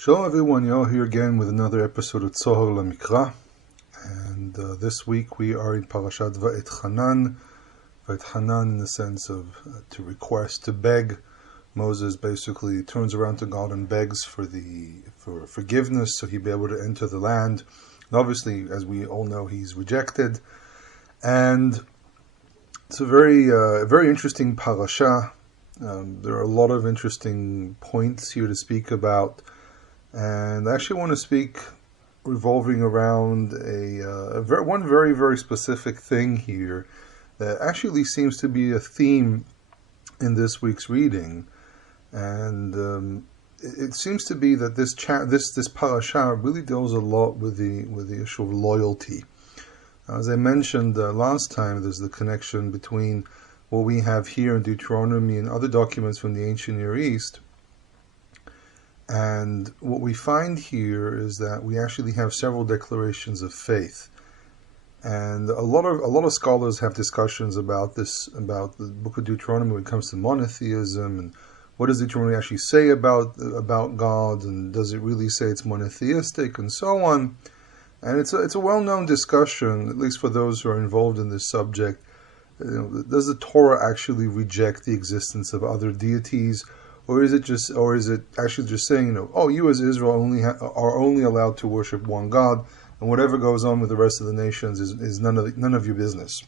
Shalom everyone, Yoel here again with another episode of Tzohar Lamikra, and this week we are in Parashat Vaetchanan. Vaetchanan in the sense of to request, to beg. Moses basically turns around to God and begs for forgiveness so he'd be able to enter the land. And obviously, as we all know, he's rejected, and it's a very interesting parasha. There are a lot of interesting points here to speak about. And I actually want to speak revolving around one very specific thing here that actually seems to be a theme in this week's reading, and it seems to be that this parasha really deals a lot with the issue of loyalty. As I mentioned last time, there's the connection between what we have here in Deuteronomy and other documents from the ancient Near East. And what we find here is that we actually have several declarations of faith, and a lot of scholars have discussions about this, about the book of Deuteronomy when it comes to monotheism, and what does Deuteronomy actually say about God, and does it really say it's monotheistic, and so on. And it's a well-known discussion, at least for those who are involved in this subject. Does the Torah actually reject the existence of other deities? Or is it actually just saying, you as Israel are only allowed to worship one God, and whatever goes on with the rest of the nations is none of your business.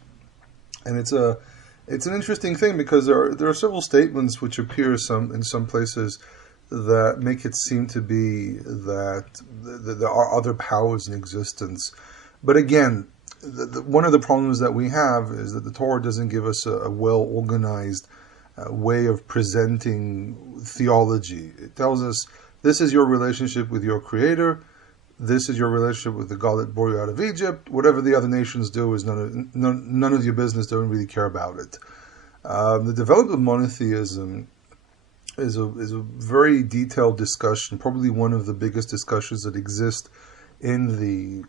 And it's an interesting thing because there are several statements which appear in some places that make it seem to be that there are other powers in existence. But again, one of the problems that we have is that the Torah doesn't give us a well-organized way of presenting theology. It tells us this is your relationship with your Creator, this is your relationship with the God that brought you out of Egypt. Whatever the other nations do is none of your business. Don't really care about it. The development of monotheism is a very detailed discussion, probably one of the biggest discussions that exist in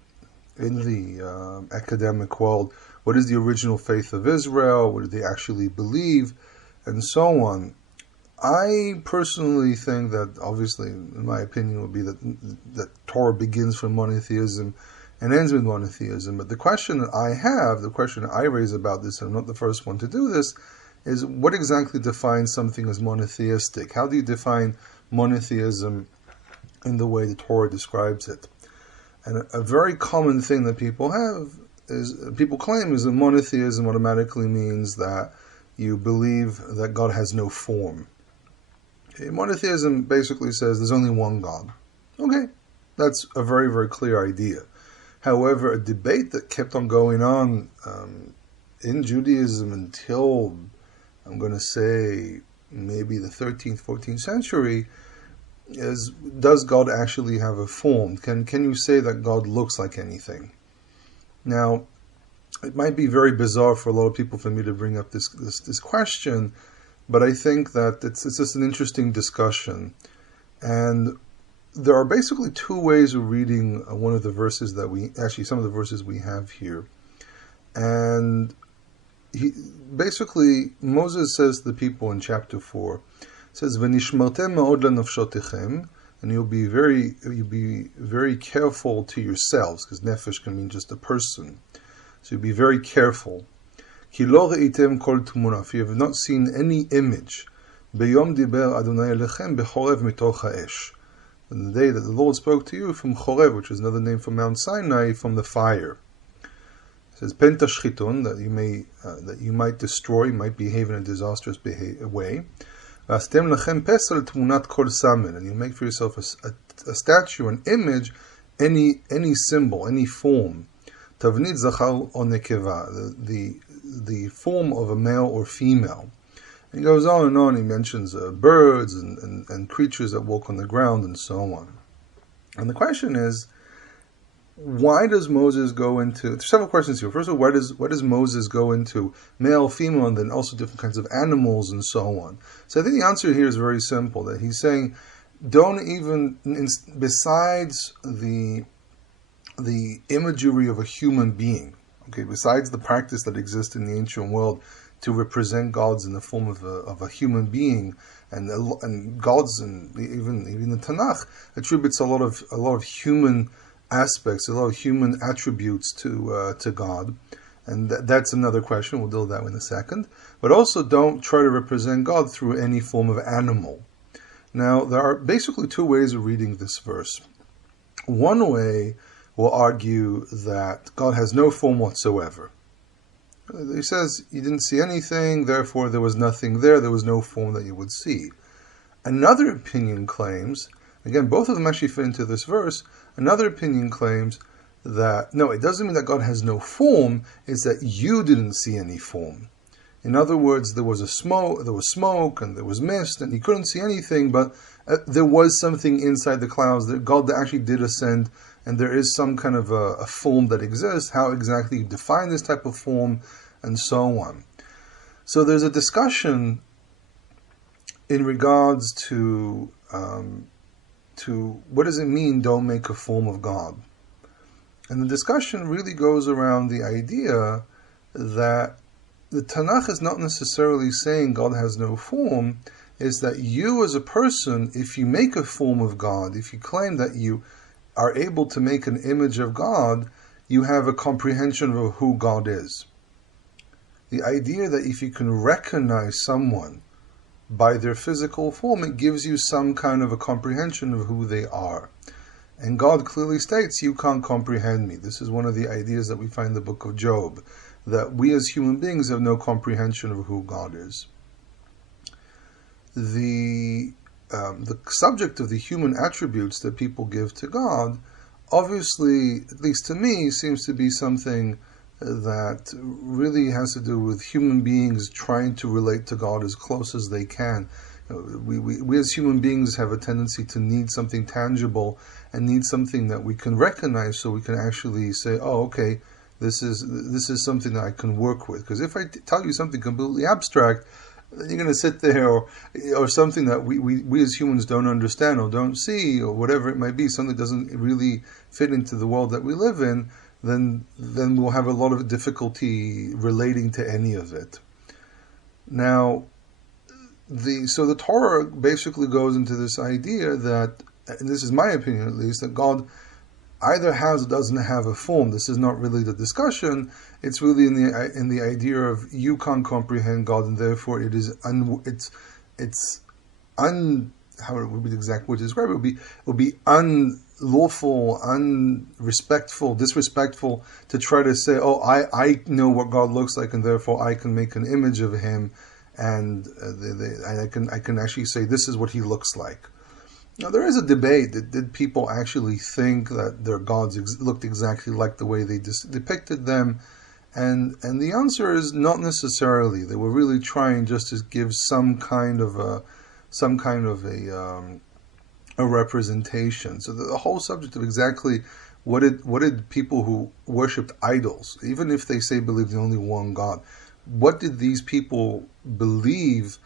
the academic world. What is the original faith of Israel? What did they actually believe? And so on. I personally think that, obviously, in my opinion, would be that Torah begins from monotheism and ends with monotheism. But the question that I raise about this, and I'm not the first one to do this, is what exactly defines something as monotheistic? How do you define monotheism in the way the Torah describes it? And a very common thing that people claim is that monotheism automatically means that you believe that God has no form. Okay, monotheism basically says there's only one God. Okay, that's a very clear idea. However, a debate that kept on going on in Judaism until, I'm going to say, maybe the 13th, 14th century, is, does God actually have a form? Can you say that God looks like anything? Now, it might be very bizarre for a lot of people for me to bring up this question, but I think that it's just an interesting discussion. And there are basically two ways of reading one of the verses some of the verses we have here. And Moses says to the people in chapter 4, says, "V'nishmartem ma'od lanafshotechem," and you'll be very careful to yourselves, because nefesh can mean just a person. So be very careful. Ki lo re'item kol tmuna, if you have not seen any image. Beyom diber Adonai elechem bechorev mitoch ha'esh, on the day that the Lord spoke to you from Chorev, which is another name for Mount Sinai, from the fire. It says pen tashchitun, that you might destroy, might behave in a disastrous way. V'astem lechem pesel tmunat kol samen, and you make for yourself a statue, an image, any symbol, any form. Tavnit zachar or nekeva, the form of a male or female. And he goes on and on. He mentions birds and creatures that walk on the ground and so on. And the question is, why does Moses go into? There's several questions here. First of all, why does Moses go into male, female, and then also different kinds of animals and so on? So I think the answer here is very simple. That he's saying, don't even, besides the imagery of a human being, okay, besides the practice that exists in the ancient world to represent gods in the form of a human being, and gods, and even the Tanakh attributes a lot of human aspects, a lot of human attributes to God, and that's another question. We'll deal with that in a second. But also, don't try to represent God through any form of animal. Now, there are basically two ways of reading this verse. One way will argue that God has no form whatsoever. He says, you didn't see anything, therefore there was nothing there was no form that you would see. Another opinion claims, again, both of them actually fit into this verse, another opinion claims that, no, it doesn't mean that God has no form, it's that you didn't see any form. In other words, there was smoke, and there was mist, and he couldn't see anything, but there was something inside the clouds that God actually did ascend, and there is some kind of a form that exists. How exactly you define this type of form, and so on. So there's a discussion in regards to what does it mean, don't make a form of God? And the discussion really goes around the idea that the Tanakh is not necessarily saying God has no form, is that you as a person, if you make a form of God, if you claim that you are able to make an image of God, you have a comprehension of who God is. The idea that if you can recognize someone by their physical form, it gives you some kind of a comprehension of who they are. And God clearly states, you can't comprehend me. This is one of the ideas that we find in the book of Job, that we as human beings have no comprehension of who God is. The subject of the human attributes that people give to God, obviously, at least to me, seems to be something that really has to do with human beings trying to relate to God as close as they can. We as human beings have a tendency to need something tangible and need something that we can recognize, so we can actually say, oh, okay, this is something that I can work with. Because if I tell you something completely abstract, then you're going to sit there, or something that we as humans don't understand or don't see, or whatever it might be, something that doesn't really fit into the world that we live in, then we'll have a lot of difficulty relating to any of it. Now, so the Torah basically goes into this idea that, and this is my opinion at least, that God either has or doesn't have a form. This is not really the discussion. It's really in the idea of you can't comprehend God, and therefore it is how would be the exact word to describe it? It would be unlawful, unrespectful, disrespectful to try to say, oh, I know what God looks like, and therefore I can make an image of Him, and I can actually say this is what He looks like. Now, there is a debate that did people actually think that their gods looked exactly like the way they depicted them, and the answer is not necessarily. They were really trying just to give some kind of a representation. So the whole subject of exactly what did people who worshipped idols, even if they say believed in only one God, what did these people believe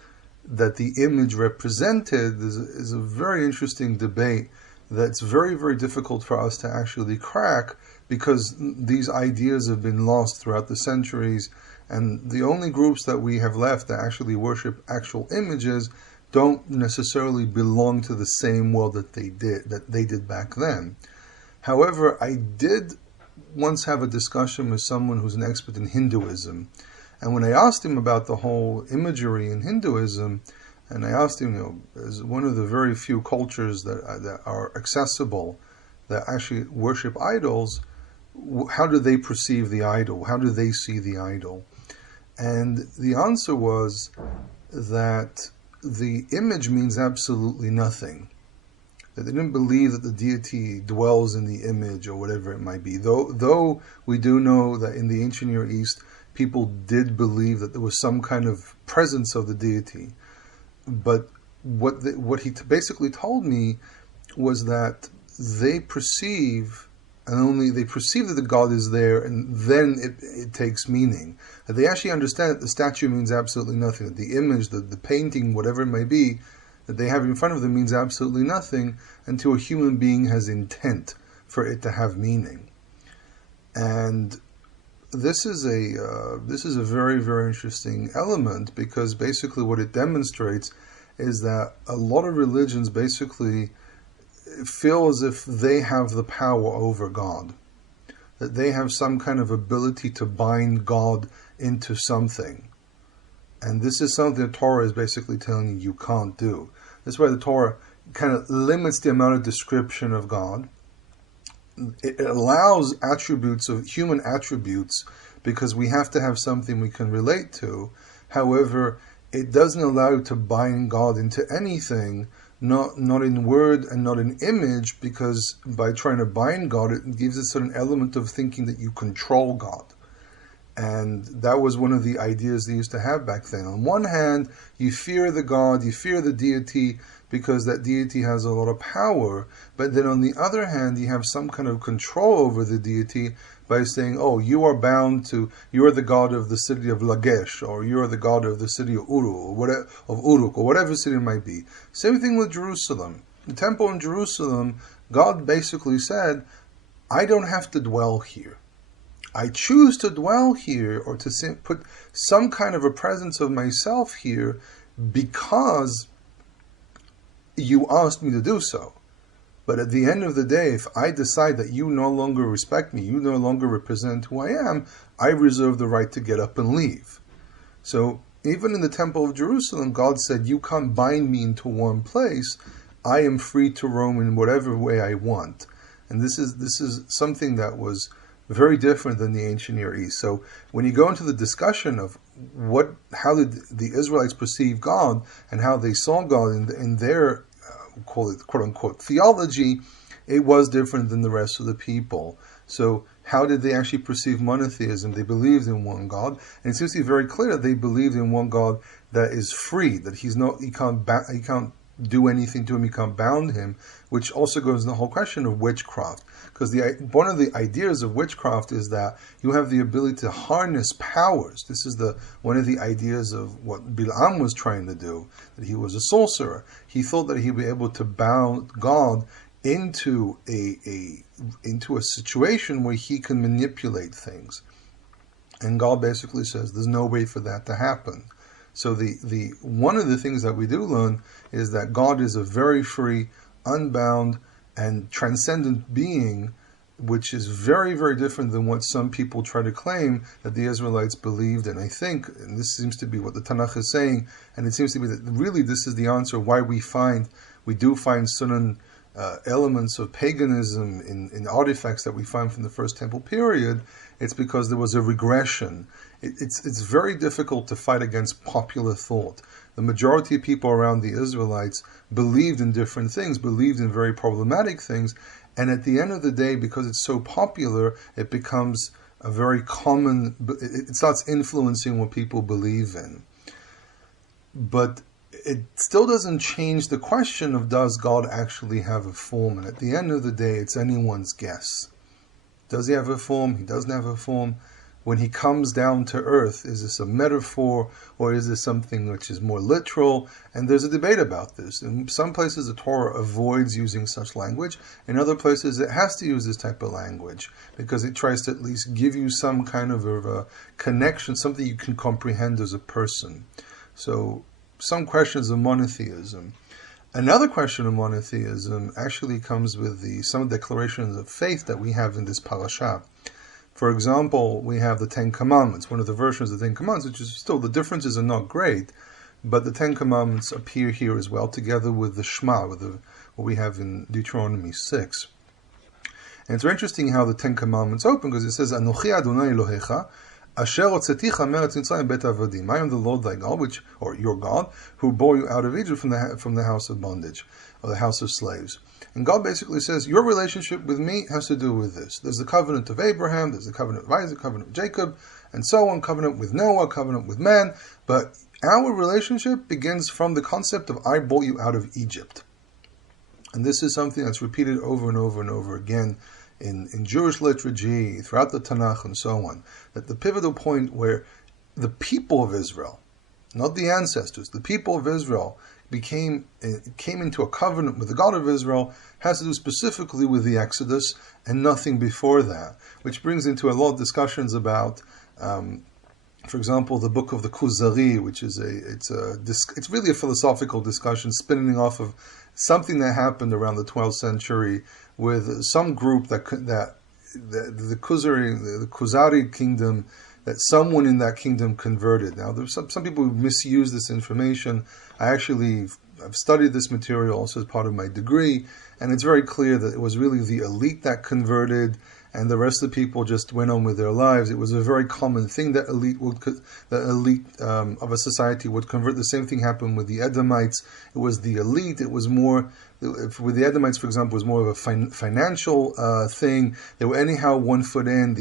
that the image represented is a very interesting debate that's very, very difficult for us to actually crack, because these ideas have been lost throughout the centuries, and the only groups that we have left that actually worship actual images don't necessarily belong to the same world that they did back then. However, I did once have a discussion with someone who's an expert in Hinduism. And when I asked him about the whole imagery in Hinduism, and I asked him, as one of the very few cultures that are accessible, that actually worship idols, how do they perceive the idol? How do they see the idol? And the answer was that the image means absolutely nothing. That they didn't believe that the deity dwells in the image or whatever it might be. Though we do know that in the ancient Near East, people did believe that there was some kind of presence of the deity. But what he basically told me was that they perceive, and only they perceive that the God is there, and then it takes meaning. That they actually understand that the statue means absolutely nothing, that the image, the painting, whatever it may be, that they have in front of them means absolutely nothing until a human being has intent for it to have meaning. And this is a very, very interesting element, because basically what it demonstrates is that a lot of religions basically feel as if they have the power over God, that they have some kind of ability to bind God into something. And this is something the Torah is basically telling you can't do. That's why the Torah kind of limits the amount of description of God. It allows attributes of human attributes because we have to have something we can relate to. However, it doesn't allow you to bind God into anything, not in word and not in image, because by trying to bind God, it gives a certain element of thinking that you control God. And that was one of the ideas they used to have back then. On one hand, you fear the God, you fear the deity, because that deity has a lot of power. But then on the other hand, you have some kind of control over the deity by saying, oh, you are bound to, you are the god of the city of Lagesh, or you are the god of the city of Uruk, or whatever city it might be. Same thing with Jerusalem. The temple in Jerusalem, God basically said, I don't have to dwell here. I choose to dwell here, or to put some kind of a presence of myself here, because you asked me to do so. But at the end of the day, if I decide that you no longer respect me, you no longer represent who I am, I reserve the right to get up and leave. So even in the Temple of Jerusalem, God said, you can't bind me into one place. I am free to roam in whatever way I want. And this is something that was very different than the ancient Near East. So when you go into the discussion of how did the Israelites perceive God and how they saw God in their call it quote unquote theology, it was different than the rest of the people. So how did they actually perceive monotheism? They believed in one God, and it seems to be very clear that they believed in one God that is free, that he can't do anything to him, he can't bound him, which also goes in the whole question of witchcraft. Because one of the ideas of witchcraft is that you have the ability to harness powers. This is one of the ideas of what Bilam was trying to do, that he was a sorcerer. He thought that he'd be able to bound God into a situation where he can manipulate things. And God basically says there's no way for that to happen. So the one of the things that we do learn is that God is a very free, unbound, and transcendent being, which is very, very different than what some people try to claim that the Israelites believed. And I think, and this seems to be what the Tanakh is saying, and it seems to be that really this is the answer why we do find certain elements of paganism in artifacts that we find from the First Temple period. It's because there was a regression. It's very difficult to fight against popular thought. The majority of people around the Israelites believed in different things, believed in very problematic things, and at the end of the day, because it's so popular, it becomes a very common, it starts influencing what people believe in. But it still doesn't change the question of, does God actually have a form? And at the end of the day, it's anyone's guess. Does he have a form? He doesn't have a form. When he comes down to earth, is this a metaphor, or is this something which is more literal? And there's a debate about this. In some places, the Torah avoids using such language. In other places, it has to use this type of language, because it tries to at least give you some kind of a connection, something you can comprehend as a person. So, some questions of monotheism. Another question of monotheism actually comes with some declarations of faith that we have in this parasha. For example, we have the Ten Commandments, one of the versions of the Ten Commandments, which is still, the differences are not great, but the Ten Commandments appear here as well, together with the Shema, with what we have in Deuteronomy 6. And it's very interesting how the Ten Commandments open, because it says, Anochi Adonai Elohecha, Asher hotzeticha me'eretz Mitzrayim bet avadim. I am the Lord thy God, or your God, who bore you out of Egypt from the house of bondage, or the house of slaves. And God basically says, your relationship with me has to do with this. There's the covenant of Abraham, there's the covenant of Isaac, covenant of Jacob, and so on, covenant with Noah, covenant with man. But our relationship begins from the concept of I brought you out of Egypt. And this is something that's repeated over and over and over again in Jewish liturgy, throughout the Tanakh, and so on. That the pivotal point where the people of Israel, not the ancestors, the people of Israel came into a covenant with the God of Israel has to do specifically with the Exodus and nothing before that, which brings into a lot of discussions about, for example, the book of the Kuzari, which is it's really a philosophical discussion spinning off of something that happened around the 12th century with some group that the Kuzari kingdom, that someone in that kingdom converted. Now, there's some people who misuse this information. I've studied this material also as part of my degree, and it's very clear that it was really the elite that converted, and the rest of the people just went on with their lives. It was a very common thing that elite of a society would convert. The same thing happened with the Edomites. It was the elite. It was more, with the Edomites, for example, it was more of a financial thing. They were anyhow one foot in.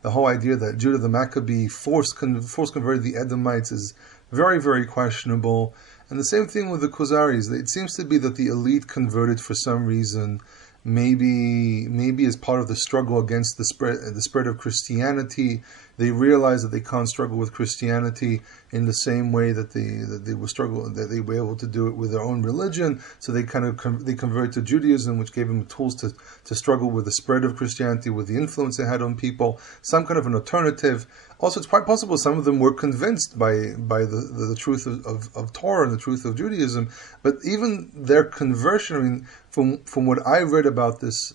The whole idea that Judah the Maccabee force converted the Edomites is very, very questionable. And the same thing with the Khuzaris. It seems to be that the elite converted for some reason, maybe as part of the struggle against the spread of Christianity. They realized that they can't struggle with Christianity in the same way that they were able to do it with their own religion. So they they converted to Judaism, which gave them tools to struggle with the spread of Christianity, with the influence it had on people. Some kind of an alternative. Also, it's quite possible some of them were convinced by the truth of Torah and the truth of Judaism. But even their conversion, I mean, from what I read about this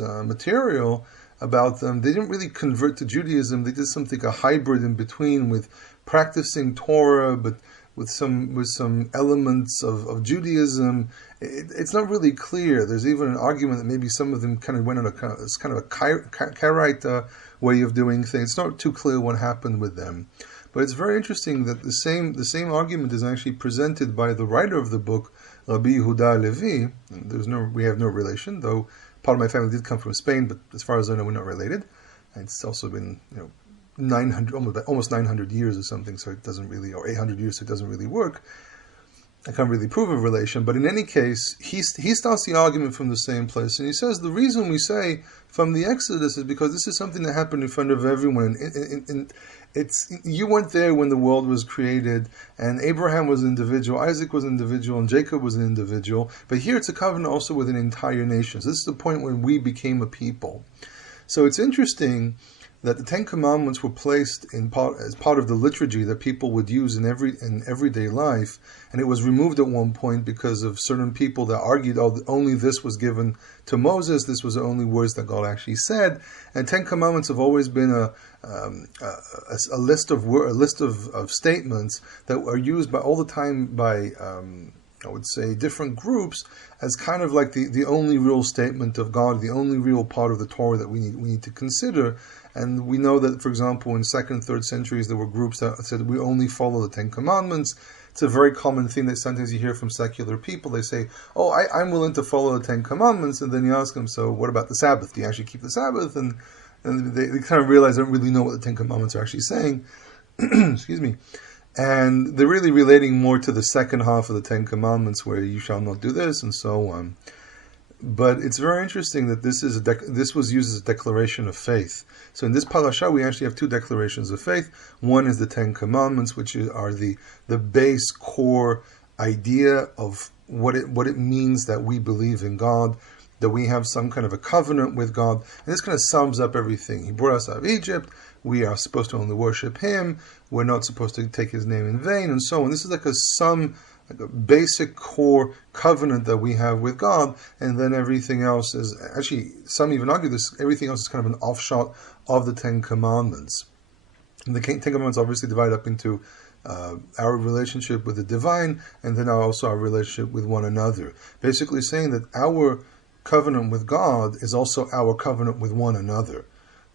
material about them, they didn't really convert to Judaism. They did something, a hybrid in between, with practicing Torah, but with some elements of Judaism. It's not really clear. There's even an argument that maybe some of them kind of went on a kind of a Karaite way of doing things. It's not too clear what happened with them. But it's very interesting that the same argument is actually presented by the writer of the book, Rabbi Yehuda Levi. We have no relation, though part of my family did come from Spain, but as far as I know, we're not related. And it's also been almost 900 years or something, so it doesn't really, or 800 years, so it doesn't really work. I can't really prove a relation, but in any case, he starts the argument from the same place, and he says the reason we say from the Exodus is because this is something that happened in front of everyone. You weren't there when the world was created, and Abraham was an individual, Isaac was an individual, and Jacob was an individual. But here it's a covenant also with an entire nation. So this is the point when we became a people. So it's interesting that the Ten Commandments were placed as part of the liturgy that people would use in everyday life, and it was removed at one point because of certain people that argued, only this was given to Moses, this was the only words that God actually said. And Ten Commandments have always been a list of statements that are used all the time by I would say different groups as kind of like the only real statement of God, the only real part of the Torah that we need to consider. And we know that, for example, in 2nd, 3rd centuries, there were groups that said we only follow the Ten Commandments. It's a very common thing that sometimes you hear from secular people. They say, I'm willing to follow the Ten Commandments. And then you ask them, so what about the Sabbath? Do you actually keep the Sabbath? And they kind of realize they don't really know what the Ten Commandments are actually saying. Excuse me. And they're really relating more to the second half of the Ten Commandments, where you shall not do this, and so on. But it's very interesting that this was used as a declaration of faith. So in this parasha, we actually have two declarations of faith. One is the Ten Commandments, which are the base core idea of what it means that we believe in God, that we have some kind of a covenant with God. And this kind of sums up everything. He brought us out of Egypt. We are supposed to only worship Him. We're not supposed to take His name in vain, and so on. This is like a basic core covenant that we have with God, and then everything else is, actually, some even argue this, everything else is kind of an offshot of the Ten Commandments. And the Ten Commandments obviously divide up into our relationship with the divine, and then also our relationship with one another. Basically saying that our covenant with God is also our covenant with one another.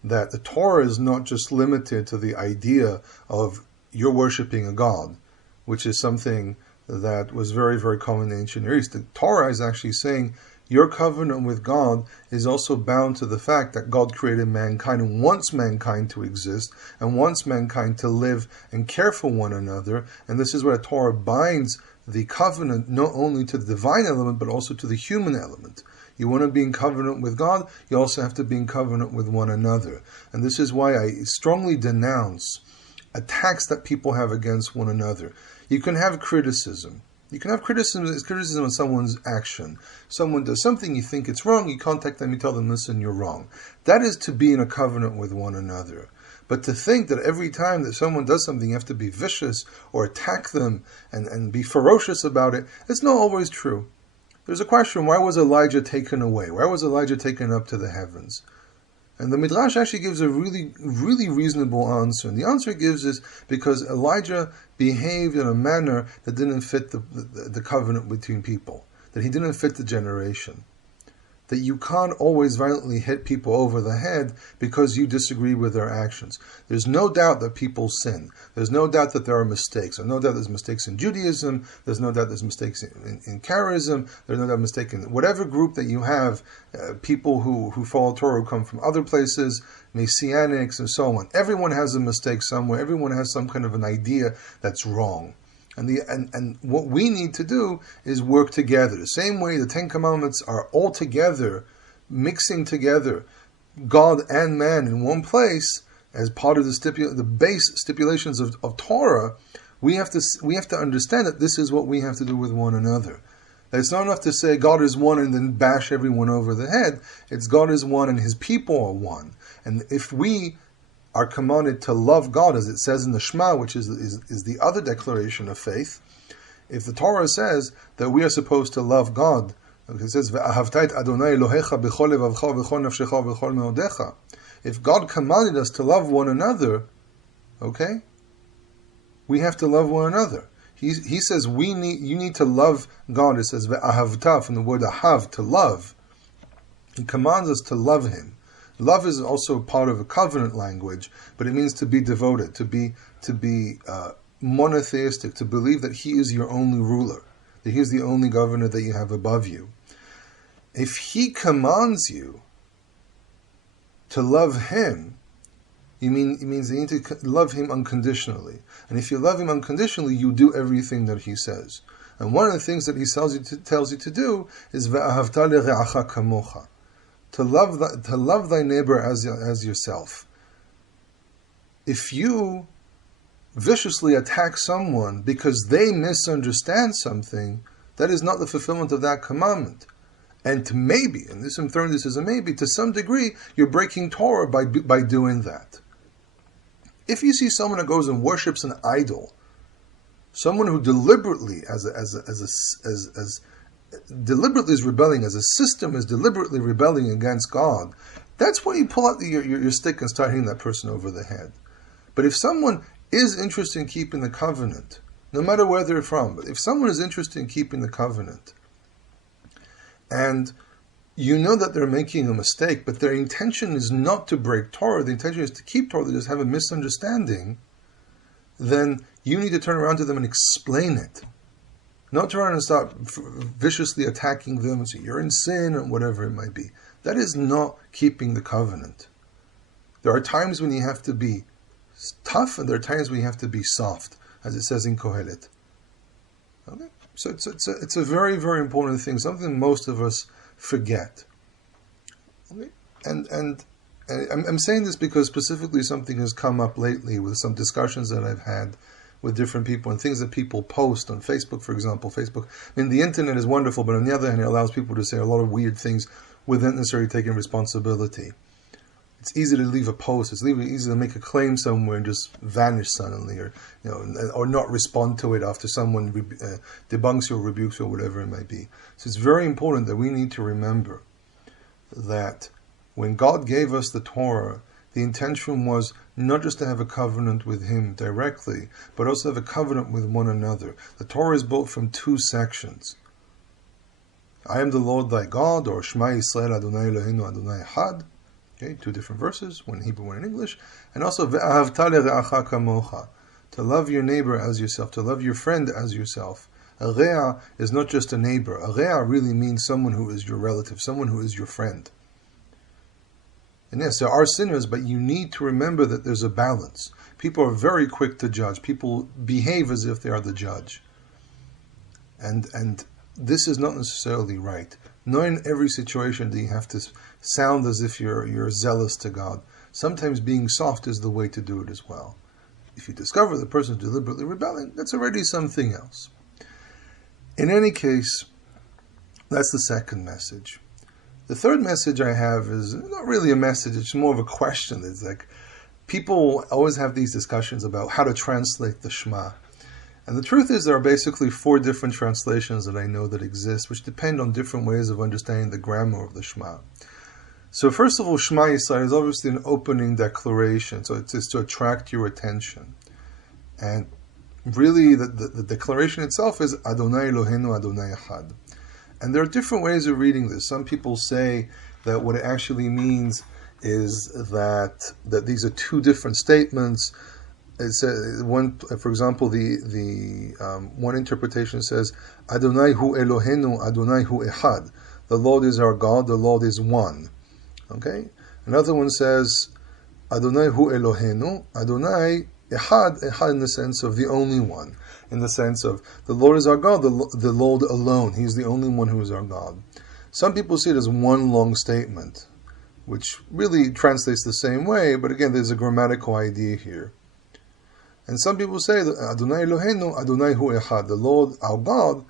That the Torah is not just limited to the idea of you're worshiping a God, which is something that was very, very common in ancient Near East. The Torah is actually saying your covenant with God is also bound to the fact that God created mankind and wants mankind to exist and wants mankind to live and care for one another. And this is where the Torah binds the covenant not only to the divine element but also to the human element. You want to be in covenant with God, you also have to be in covenant with one another. And this is why I strongly denounce attacks that people have against one another. You can have criticism. You can have criticism of someone's action. Someone does something, you think it's wrong, you contact them, you tell them, listen, you're wrong. That is to be in a covenant with one another. But to think that every time that someone does something, you have to be vicious or attack them and be ferocious about it, it's not always true. There's a question, why was Elijah taken away? Why was Elijah taken up to the heavens? And the Midrash actually gives a really, really reasonable answer. And the answer it gives is because Elijah behaved in a manner that didn't fit the covenant between people, that he didn't fit the generation. That you can't always violently hit people over the head because you disagree with their actions. There's no doubt that people sin. There's no doubt that there are mistakes. There's no doubt there's mistakes in Judaism. There's no doubt there's mistakes in Karaism. There's no doubt mistakes in whatever group that you have, people who follow Torah who come from other places, Messianics and so on. Everyone has a mistake somewhere. Everyone has some kind of an idea that's wrong. And what we need to do is work together. The same way the Ten Commandments are all together, mixing together God and man in one place as part of the base stipulations of Torah. We have to understand that this is what we have to do with one another. That it's not enough to say God is one and then bash everyone over the head. It's God is one and His people are one. And if we are commanded to love God, as it says in the Shema, which is the other declaration of faith. If the Torah says that we are supposed to love God, it says, "Ve'ahavta et Adonai Elohecha b'chol levavcha v'chol nafshecha v'chol me'odecha." If God commanded us to love one another, okay, we have to love one another. He says you need to love God. It says "Ve'ahavta" from the word ahav, to love. He commands us to love Him. Love is also part of a covenant language, but it means to be devoted, to be monotheistic, to believe that He is your only ruler, that He is the only governor that you have above you. If He commands you to love Him, it means you need to love Him unconditionally. And if you love Him unconditionally, you do everything that He says. And one of the things that He tells you to do is "Ve'ahavta le're'acha kamocha." To love thy neighbor as yourself. If you viciously attack someone because they misunderstand something, that is not the fulfillment of that commandment. And maybe, and I'm throwing this as a maybe, to some degree, you're breaking Torah by doing that. If you see someone who goes and worships an idol, someone who deliberately, deliberately is rebelling, as a system is deliberately rebelling against God, that's when you pull out your stick and start hitting that person over the head. But if someone is interested in keeping the covenant, no matter where they're from, but if someone is interested in keeping the covenant, and you know that they're making a mistake, but their intention is not to break Torah, the intention is to keep Torah, they just have a misunderstanding, then you need to turn around to them and explain it. Not turn around and start viciously attacking them and say, you're in sin, or whatever it might be. That is not keeping the covenant. There are times when you have to be tough, and there are times when you have to be soft, as it says in Kohelet. Okay? So it's a very, very important thing, something most of us forget. Okay? And I'm saying this because specifically something has come up lately with some discussions that I've had with different people and things that people post on Facebook, for example. The internet is wonderful, but on the other hand, it allows people to say a lot of weird things without necessarily taking responsibility. It's easy to leave a post. It's easy to make a claim somewhere and just vanish suddenly, or not respond to it after someone debunks you or rebukes you or whatever it might be. So it's very important that we need to remember that when God gave us the Torah, the intention was not just to have a covenant with Him directly, but also have a covenant with one another. The Torah is built from two sections. I am the Lord thy God, or Shema Yisrael Adonai Eloheinu Adonai Echad. Okay, two different verses, one in Hebrew, one in English. And also, Ve'ahavta le're'acha kamocha, to love your neighbor as yourself, to love your friend as yourself. A re'ah is not just a neighbor. A re'ah really means someone who is your relative, someone who is your friend. And yes, there are sinners, but you need to remember that there's a balance. People are very quick to judge. People behave as if they are the judge. And this is not necessarily right. Not in every situation do you have to sound as if you're zealous to God. Sometimes being soft is the way to do it as well. If you discover the person is deliberately rebelling, that's already something else. In any case, that's the second message. The third message I have is not really a message, it's more of a question. It's like, people always have these discussions about how to translate the Shema. And the truth is there are basically 4 different translations that I know that exist, which depend on different ways of understanding the grammar of the Shema. So first of all, Shema Yisrael is obviously an opening declaration, so it is to attract your attention. And really the declaration itself is Adonai Eloheinu Adonai Echad. And there are different ways of reading this. Some people say that what it actually means is that these are 2 different statements. It's one, for example, the one interpretation says Adonai hu Eloheinu Adonai hu Echad. The Lord is our God, the Lord is one. Okay? Another one says Adonai hu Eloheinu Adonai Echad, Echad in the sense of the only one, in the sense of the Lord is our God, the Lord alone. He's the only one who is our God. Some people see it as one long statement, which really translates the same way, but again, there's a grammatical idea here. And some people say that Adonai Eloheinu, Adonai hu Echad, the Lord our God,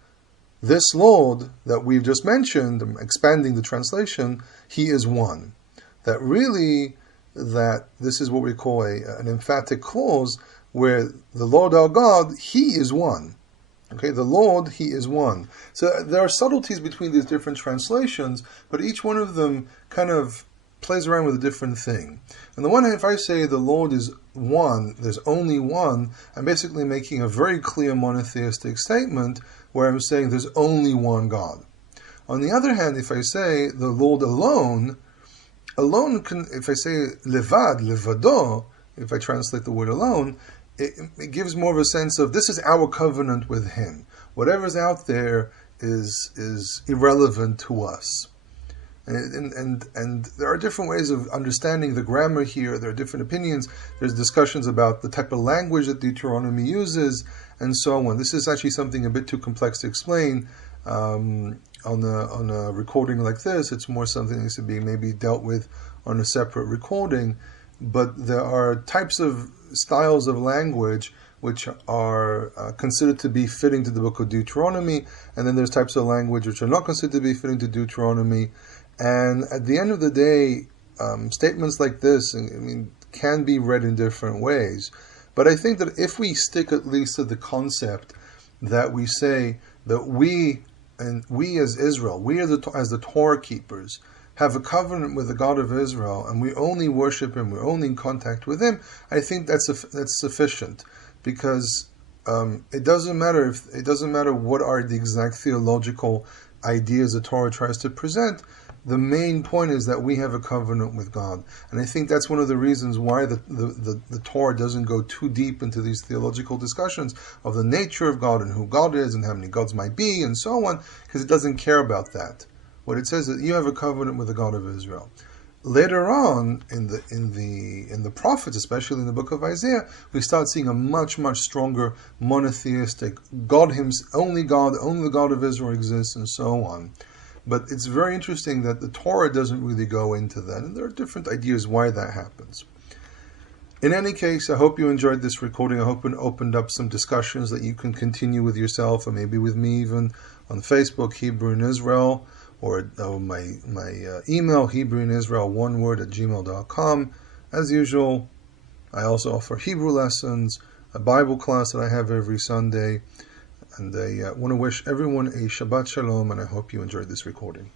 this Lord that we've just mentioned, expanding the translation, He is one. That really, that this is what we call an emphatic clause, where the Lord our God, He is one. Okay, the Lord, He is one. So there are subtleties between these different translations, but each one of them kind of plays around with a different thing. On the one hand, if I say the Lord is one, there's only one, I'm basically making a very clear monotheistic statement where I'm saying there's only one God. On the other hand, if I say the Lord alone can, if I say levad, levado, if I translate the word alone, it gives more of a sense of this is our covenant with Him. Whatever's out there is irrelevant to us. And there are different ways of understanding the grammar here. There are different opinions. There's discussions about the type of language that Deuteronomy uses, and so on. This is actually something a bit too complex to explain on a recording like this. It's more something that needs to be maybe dealt with on a separate recording. But there are types of styles of language which are considered to be fitting to the book of Deuteronomy, and then there's types of language which are not considered to be fitting to Deuteronomy. And at the end of the day, statements like this, can be read in different ways. But I think that if we stick at least to the concept that we say that we as Israel, we as the Torah keepers, have a covenant with the God of Israel, and we only worship Him, we're only in contact with Him, I think that's sufficient, because it doesn't matter what are the exact theological ideas the Torah tries to present. The main point is that we have a covenant with God. And I think that's one of the reasons why the Torah doesn't go too deep into these theological discussions of the nature of God and who God is and how many gods might be and so on, because it doesn't care about that. What it says is that you have a covenant with the God of Israel. Later on in the prophets, especially in the book of Isaiah, we start seeing a much, much stronger monotheistic God, only the God of Israel exists, and so on. But it's very interesting that the Torah doesn't really go into that, and there are different ideas why that happens. In any case, I hope you enjoyed this recording. I hope it opened up some discussions that you can continue with yourself, or maybe with me even, on Facebook, Hebrew in Israel, or my email, HebrewInIsrael, one word, @gmail.com. As usual, I also offer Hebrew lessons, a Bible class that I have every Sunday. And I want to wish everyone a Shabbat Shalom, and I hope you enjoyed this recording.